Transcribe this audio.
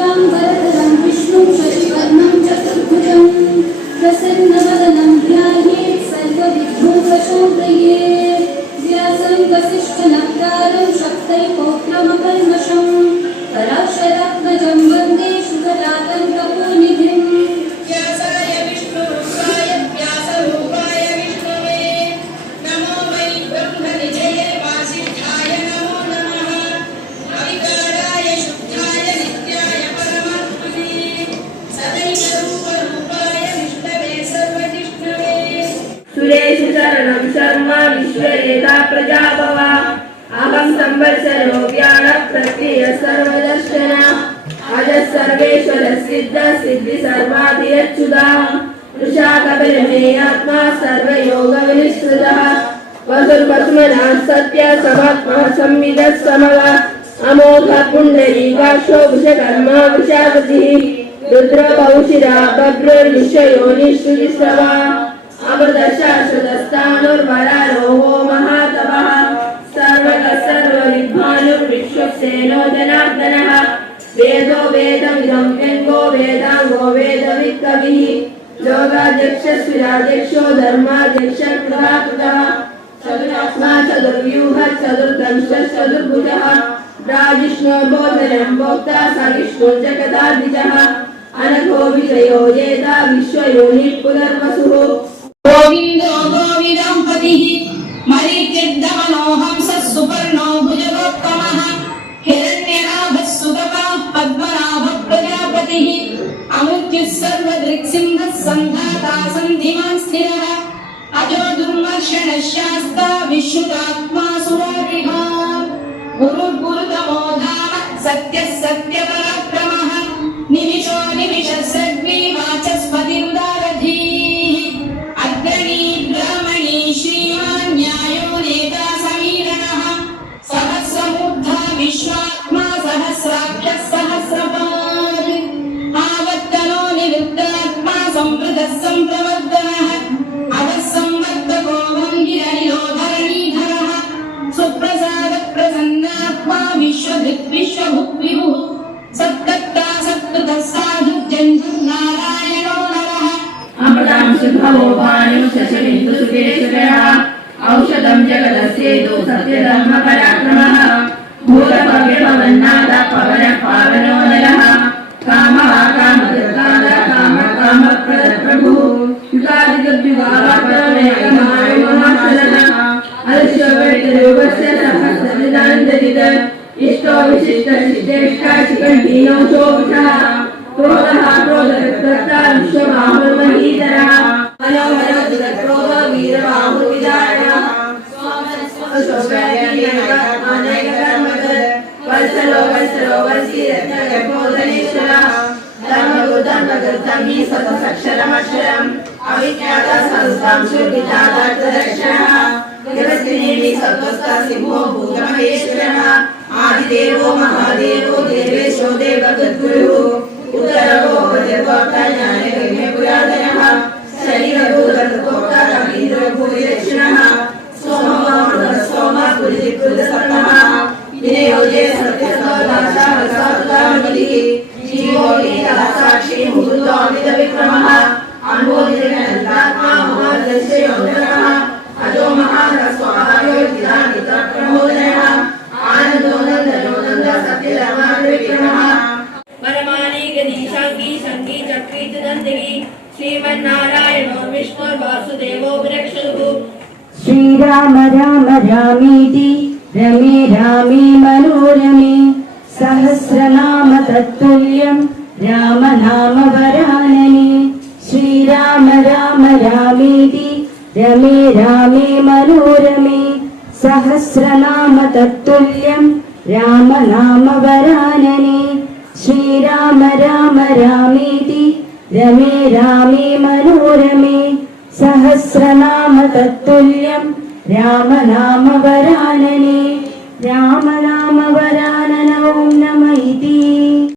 शुक्लाम्बरधरं विष्णुं शशिवर्णं चतुर्भुजं प्रसन्नवदनं ध्यायेत् सर्वविघ्नोपशान्तये व्यासं वसिष्ठनप्तारं शक्तैकोत्रमकल्मषं पराशरात्मजं वन्दे शुकलातं तपोनिधिं व्यासाय विष्णुरूपाय व्यासरूपाय विष्णवे नमो वै ब्रह्मनिधये वासिष्ठाय नमो नमः अविकाराय शुद्धाय नित्याय परमात्मने सदैवरूपरूपाय विष्णवे सर्वजिष्णवे सुरेश शरणं शर्मा विश्वरेता प्रजाभव अहं संवत्सरो व्याळ प्रत्यय सर्वदर्शना अजः सर्वेश्वर सिद्ध सिद्धि सर्वाधियच्युता वृषा कपिल मे आत्मा सर्वयोग विनिश्चितः वसुर्वसुमनः सत्य समात्मा संविदः समः अमोघ पुण्डरीकाक्षो वृषकर्मा वृषापतिः रुद्र पौषिरा बभ्रुर्विश्वयोनिश्रुतिस्रवा अमृतशाश्वतस्थाणुर्वरारोहो महातपः सर्वगः सर्वविद्वानुर्विश्वक्सेनो जनार्दनः वेदो वेदमिदं व्यङ्गो वेदाङ्गो वेदवित्कविः लोकाध्यक्षस्विराध्यक्षो धर्माध्यक्षः कृतः चतुरात्मा चतुर्व्यूहः चतुर्दंशः चतुर्भुजः राजिष्णुर्बोधनं भोक्ता सहिष्णुर्जगदाधिजः अनघो विजयो जेता विश्वयोनिः पुनर्वसुः गोविन्दो गोविदम्पतिः मरीचिर्दमनो हंसः सुपर्णो भुजगोत्तमः हिरण्यनाभः सुतपः पद्मनाभः प्रजापतिः अमुच्युः सर्वदृक्सिंहः सन्धाता सन्धिमान् स्थिरः अजो दुर्मर्षणः शास्ता विश्रुतात्मा सुरारिः गुरुर्गुरुतमो धाम सत्यः सत्यपराक्रमः निमिषो निमिषः सर्वे वाचस्पतिरुदारधीः अग्रणी ब्राह्मणी श्रीमान् न्यायो नेता समीरणः सहस्रमूर्धा विश्वात्मा सहस्राक्षः सहस्रपात् आवर्तनो निवृत्तात्मा संवृतः सम्प्रवर्तनः अवः संवर्तको वङ्गिरनिलो धरणीधरः सुप्रसाद प्रसन्नात्मा विश्वधृक् विश्वभुक् विभुः सत्कर्ता सत्कृतः साधु जन्तुर्नारायणो नरः अमृतां शुभवो भानुं शशबिन्दु सुकेशकरः औषधं जगदस्येतु सत्यधर्मपराक्रमः भूतभव्यभवन्नाथः पवनः पावनो नरः कामः कामदुर्गादः कामप्रदः प्रभुः युगादिगद्युगावक्तमेकमायुमहाशरणः अलस्योपरितरूपस्य सहस्रनिदानदरित इष्टो विशिष्टशिष्टेष्टाशिखण्डीनो शोभितः क्रोधः क्रोधकृत्कर्ता विश्वबाहुर्महीधरः मनोहरो दुरक्रोधो वीरबाहुर्विदारणः वत्सलो वत्सलो वल्सीरत्नगर्भोदनेश्वरः धर्मगुरुधर्मगुरुतं हि सतसक्षरमक्षरम् अविज्ञातः संस्थांशुर्विदातार्थदर्शनः जगत्त्रिनेमि सत्त्वस्थः सिंहो भूतमहेश्वरः आदिदेवो महादेवो देवेशो देवगद्गुरुः उत्तरवो वज्रगोप्ता ज्ञानगम्य पुरातनः शरीरभूतगोप्ता रवीन्द्रभूरिदक्षिणः सोमो सोमः पुरिजित्कृतसप्तमः विनयोजे सत्यसोदाशावसावतारमतिः जीवो लीला साक्षी मुहूर्तो अमितविक्रमः अनुभोधिरनन्दात्मा महादर्शयोधनः अजो महारस्वायो विधानितप्रमोदनः आनन्दो नन्दनो नन्द सत्यधर्माग्रविक्रमः परमानेकदीशाङ्गी शङ्गी चक्री तुदन्तिकी श्रीमन्नारायणो विष्णुर्वासुदेवो विरक्षतुः श्रीराम राम रामीति रमे रामे मनोरमे सहस्रनाम तत्तुल्यं राम नाम वरानने श्रीराम राम रामेति रमे रामे मनोरमे सहस्रनाम तत्तुल्यं राम नाम वरानने श्रीराम राम रामेति रमे रामे मनोरमे सहस्रनाम तत्तुल्यं राम नाम वरानने राम नाम वरानन ओं नमः इति।